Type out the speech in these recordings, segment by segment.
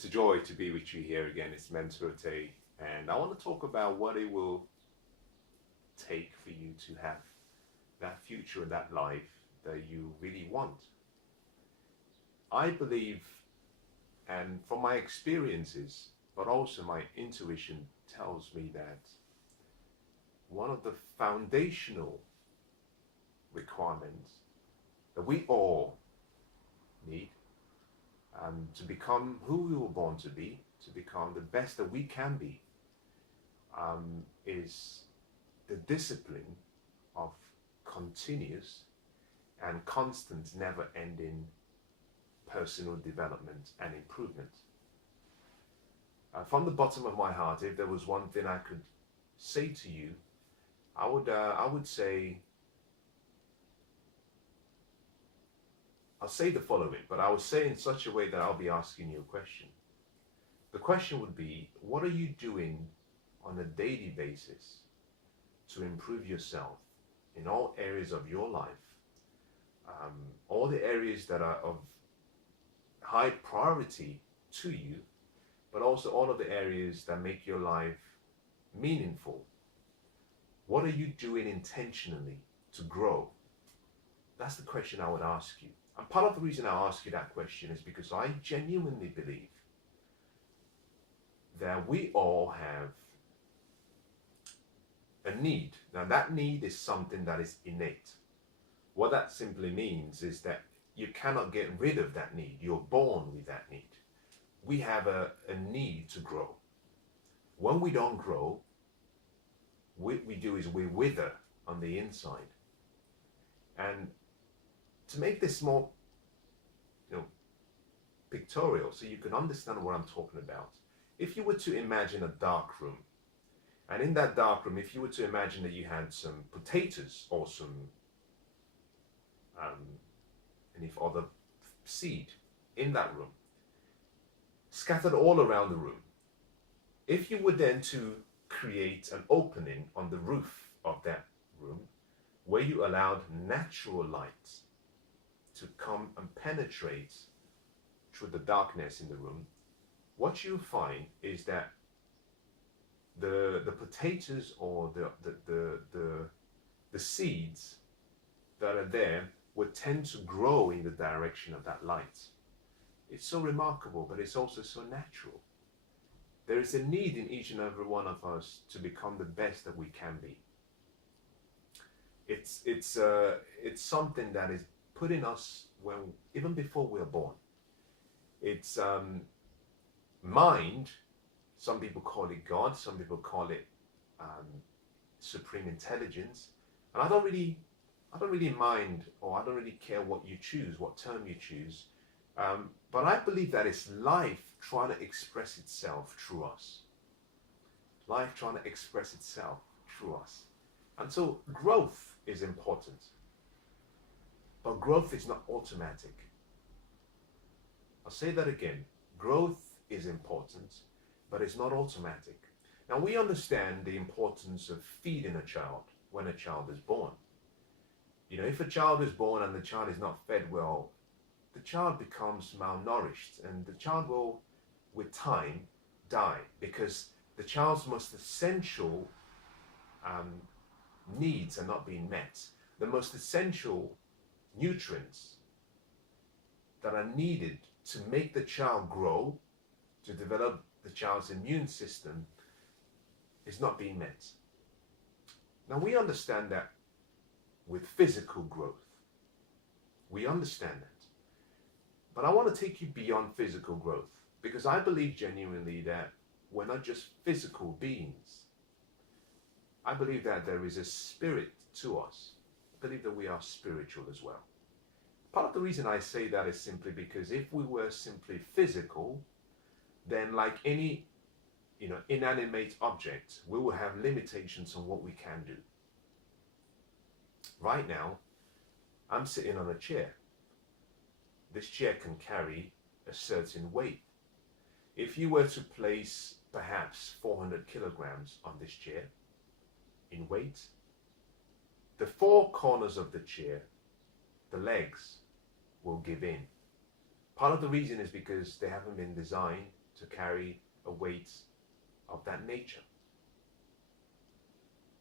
It's a joy to be with you here again. It's Mensah Oteh, and I want to talk about what it will take for you to have that future and that life that you really want. I believe, and from my experiences, but also my intuition tells me that one of the foundational requirements that we all need to become who we were born to become the best that we can be, is the discipline of continuous and constant, never-ending personal development and improvement. From the bottom of my heart, if there was one thing I could say to you, I would say, I'll say the following, but I will say in such a way that I'll be asking you a question. The question would be, what are you doing on a daily basis to improve yourself in all areas of your life? All the areas that are of high priority to you, but also all of the areas that make your life meaningful. What are you doing intentionally to grow? That's the question I would ask you. And part of the reason I ask you that question is because I genuinely believe that we all have a need. Now that need is something that is innate. What that simply means is that you cannot get rid of that need. You're born with that need. We have a need to grow. When we don't grow, what we do is we wither on the inside. And to make this more, pictorial, so you can understand what I'm talking about, if you were to imagine a dark room, and in that dark room, if you were to imagine that you had some potatoes or some any other seed in that room, scattered all around the room, if you were then to create an opening on the roof of that room where you allowed natural light to come and penetrate through the darkness in the room, what you find is that the potatoes or the seeds that are there would tend to grow in the direction of that light. It's so remarkable, but it's also so natural. There is a need in each and every one of us to become the best that we can be. It's something that is put in us even before we are born. It's mind. Some people call it God. Some people call it supreme intelligence. And I don't really mind, or I don't really care what you choose, what term you choose. But I believe that it's life trying to express itself through us. Life trying to express itself through us. And so growth is important. But growth is not automatic. I'll say that again. Growth is important, but it's not automatic. Now we understand the importance of feeding a child when a child is born. If a child is born and the child is not fed well, the child becomes malnourished, and the child will, with time, die, because the child's most essential needs are not being met. The most essential nutrients that are needed to make the child grow, to develop the child's immune system, is not being met. Now we understand that with physical growth. We understand that. But I want to take you beyond physical growth, because I believe genuinely that we're not just physical beings. I believe that there is a spirit to us. I believe that we are spiritual as well. Part of the reason I say that is simply because if we were simply physical, then like any inanimate object, we will have limitations on what we can do. Right now, I'm sitting on a chair. This chair can carry a certain weight. If you were to place perhaps 400 kilograms on this chair in weight, the four corners of the chair, the legs, will give in. Part of the reason is because they haven't been designed to carry a weight of that nature.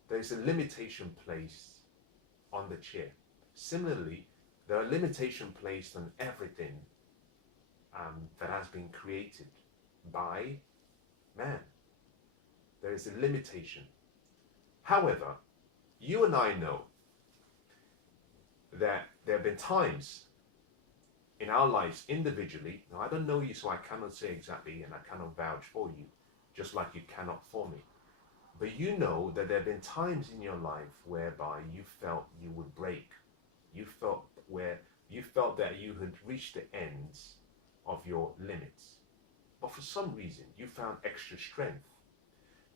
There is a limitation placed on the chair. Similarly, there are limitations placed on everything that has been created by man. There is a limitation. However, you and I know that there have been times in our lives individually. Now, I don't know you, so I cannot say exactly, and I cannot vouch for you, just like you cannot for me. But you know that there have been times in your life whereby you felt you would break. You felt that you had reached the ends of your limits. But for some reason, you found extra strength.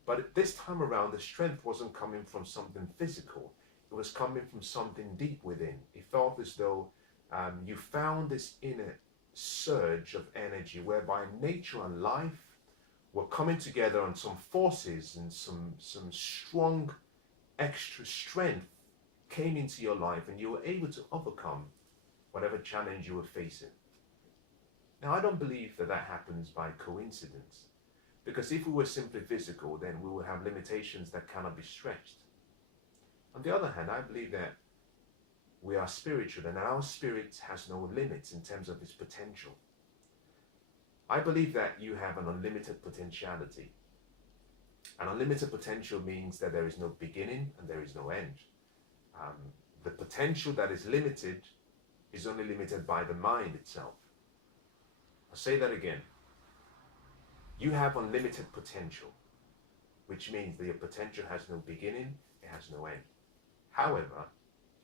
But this time around, the strength wasn't coming from something physical. It was coming from something deep within. It felt as though you found this inner surge of energy whereby nature and life were coming together, on some forces and some strong extra strength came into your life, and you were able to overcome whatever challenge you were facing. Now, I don't believe that happens by coincidence, because if we were simply physical, then we would have limitations that cannot be stretched. On the other hand, I believe that we are spiritual, and our spirit has no limits in terms of its potential. I believe that you have an unlimited potentiality. An unlimited potential means that there is no beginning and there is no end. The potential that is limited is only limited by the mind itself. I'll say that again. You have unlimited potential, which means that your potential has no beginning, it has no end. However,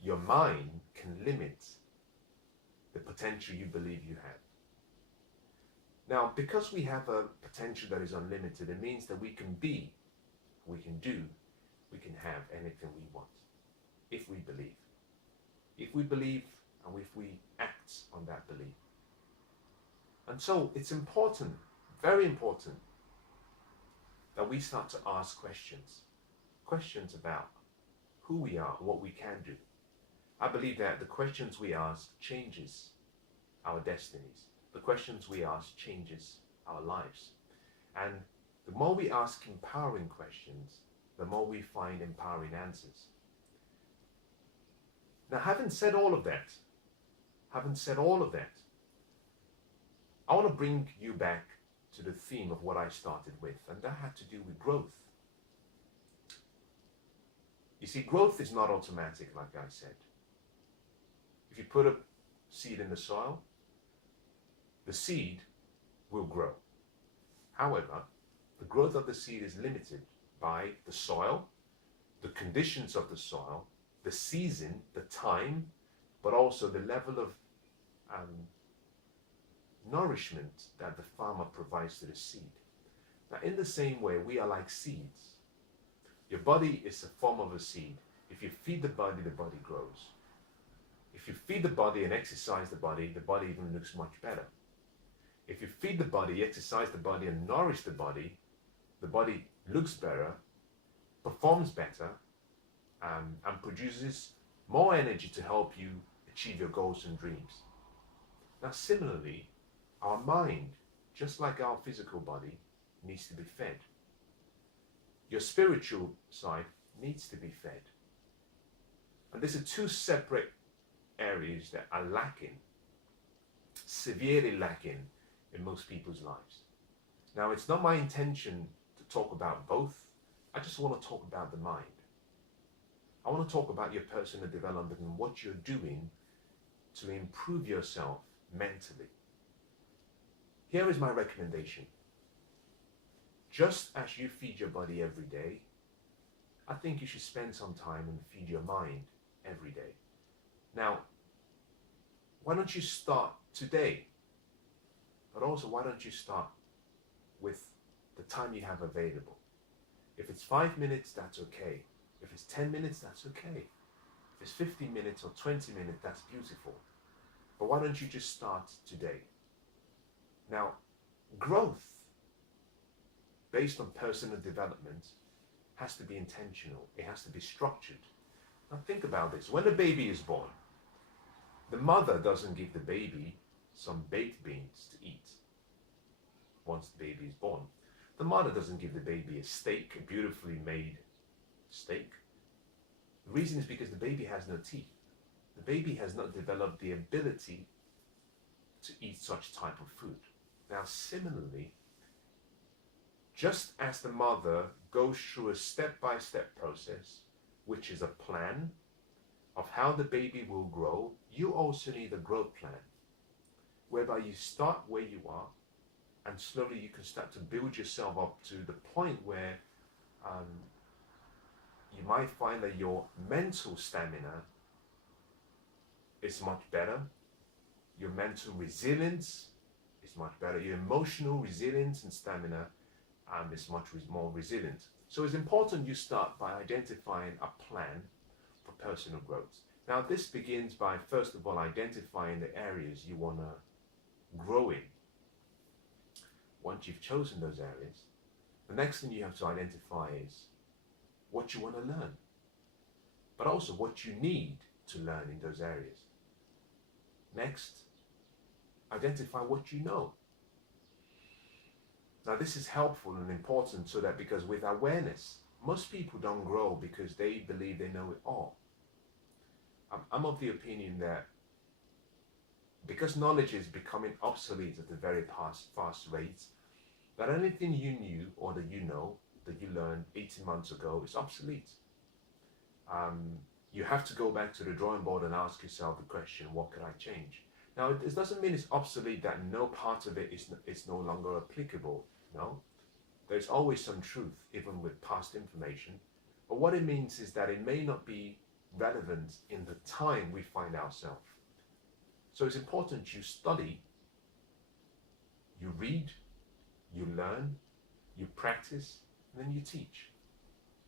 your mind can limit the potential you believe you have. Now, because we have a potential that is unlimited, it means that we can be, we can do, we can have anything we want, if we believe. If we believe and if we act on that belief. And so it's important, very important, that we start to ask questions about who we are, what we can do. I believe that the questions we ask changes our destinies. The questions we ask changes our lives. And the more we ask empowering questions, the more we find empowering answers. Now, having said all of that, I want to bring you back to the theme of what I started with, and that had to do with growth. You see, growth is not automatic, like I said. If you put a seed in the soil, the seed will grow. However, the growth of the seed is limited by the soil, the conditions of the soil, the season, the time, but also the level of nourishment that the farmer provides to the seed. Now, in the same way, we are like seeds. Your body is a form of a seed. If you feed the body grows. If you feed the body and exercise the body even looks much better. If you feed the body, exercise the body, and nourish the body looks better, performs better, and produces more energy to help you achieve your goals and dreams. Now, similarly, our mind, just like our physical body, needs to be fed. Your spiritual side needs to be fed. And these are two separate areas that are lacking, severely lacking in most people's lives. Now, it's not my intention to talk about both. I just want to talk about the mind. I want to talk about your personal development and what you're doing to improve yourself mentally. Here is my recommendation. Just as you feed your body every day, I think you should spend some time and feed your mind every day. Now, why don't you start today? But also, why don't you start with the time you have available? If it's 5 minutes, that's okay. If it's 10 minutes, that's okay. If it's 15 minutes or 20 minutes, that's beautiful. But why don't you just start today? Now, growth based on personal development has to be intentional. It has to be structured. Now think about this. When a baby is born, the mother doesn't give the baby some baked beans to eat. once the baby is born. The mother doesn't give the baby a steak, a beautifully made steak. The reason is because the baby has no teeth. The baby has not developed the ability to eat such type of food. Now, similarly, just as the mother goes through a step-by-step process, which is a plan of how the baby will grow, you also need a growth plan, whereby you start where you are, and slowly you can start to build yourself up to the point where you might find that your mental stamina is much better, your mental resilience is much better, your emotional resilience and stamina is much more resilient. So it's important you start by identifying a plan for personal growth. Now this begins by, first of all, identifying the areas you want to grow in. Once you've chosen those areas, the next thing you have to identify is what you want to learn, but also what you need to learn in those areas. Next, identify what you know. Now this is helpful and important, so that, because with awareness, most people don't grow because they believe they know it all. I'm of the opinion that because knowledge is becoming obsolete at a very fast rate, that anything you knew or that you know, that you learned 18 months ago is obsolete. You have to go back to the drawing board and ask yourself the question, what could I change? Now, it doesn't mean it's obsolete that no part of it is no longer applicable. No, there's always some truth, even with past information. But what it means is that it may not be relevant in the time we find ourselves. So it's important you study, you read, you learn, you practice, and then you teach.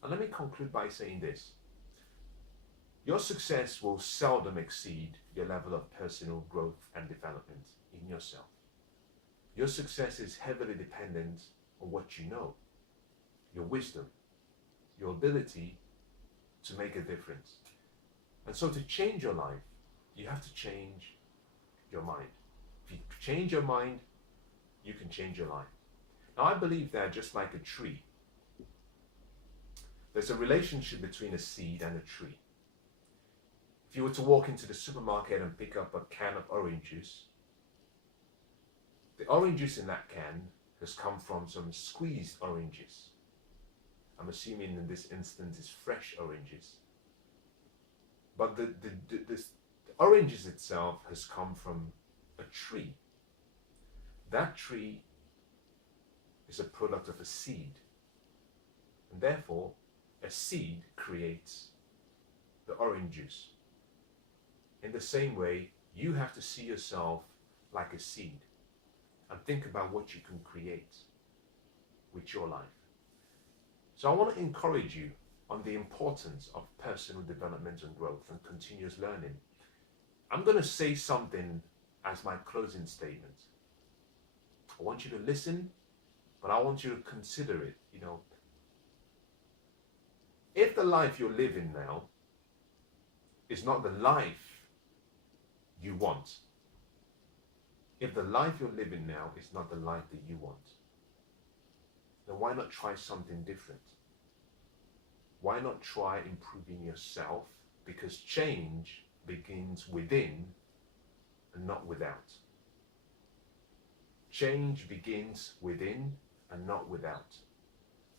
And let me conclude by saying this. Your success will seldom exceed your level of personal growth and development in yourself. Your success is heavily dependent on what you know, your wisdom, your ability to make a difference. And so to change your life, you have to change your mind. If you change your mind, you can change your life. Now I believe that just like a tree, there's a relationship between a seed and a tree. If you were to walk into the supermarket and pick up a can of orange juice, the orange juice in that can has come from some squeezed oranges. I'm assuming in this instance it's fresh oranges. But the oranges itself has come from a tree. That tree is a product of a seed. And therefore, a seed creates the orange juice. In the same way, you have to see yourself like a seed and think about what you can create with your life. So I want to encourage you on the importance of personal development and growth and continuous learning. I'm going to say something as my closing statement. I want you to listen, but I want you to consider it. If the life you're living now is not the life you want, if the life you're living now is not the life that you want, then why not try something different? Why not try improving yourself? Because change begins within and not without. Change begins within and not without.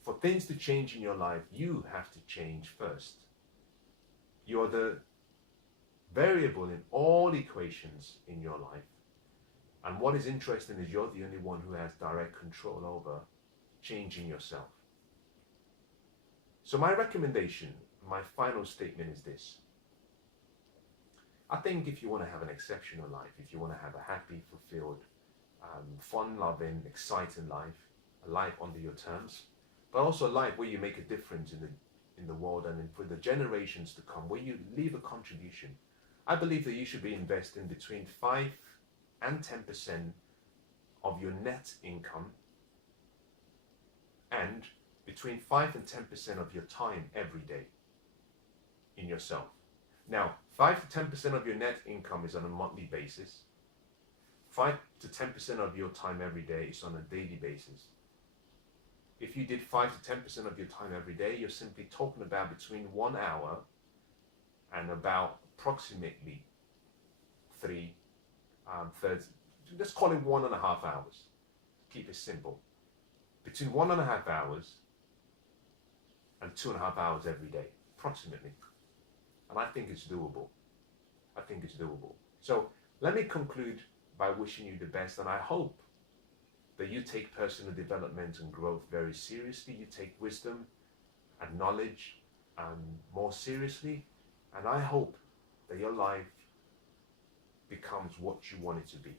For things to change in your life, you have to change first. You're the variable in all equations in your life. And what is interesting is you're the only one who has direct control over changing yourself. So my recommendation, my final statement is this. I think if you want to have an exceptional life, if you want to have a happy, fulfilled, fun-loving, exciting life, a life under your terms, but also a life where you make a difference in the world and for the generations to come, where you leave a contribution, I believe that you should be investing between 5 and 10% of your net income and between 5 and 10% of your time every day in yourself. Now, 5 to 10% of your net income is on a monthly basis. 5 to 10% of your time every day is on a daily basis. If you did 5 to 10% of your time every day, you're simply talking about between 1 hour and about approximately 30, let's call it 1.5 hours. Keep it simple. Between 1.5 hours and 2.5 hours every day, approximately. And I think it's doable. I think it's doable. So let me conclude by wishing you the best, and I hope that you take personal development and growth very seriously. You take wisdom and knowledge more seriously, and I hope that your life becomes what you want it to be.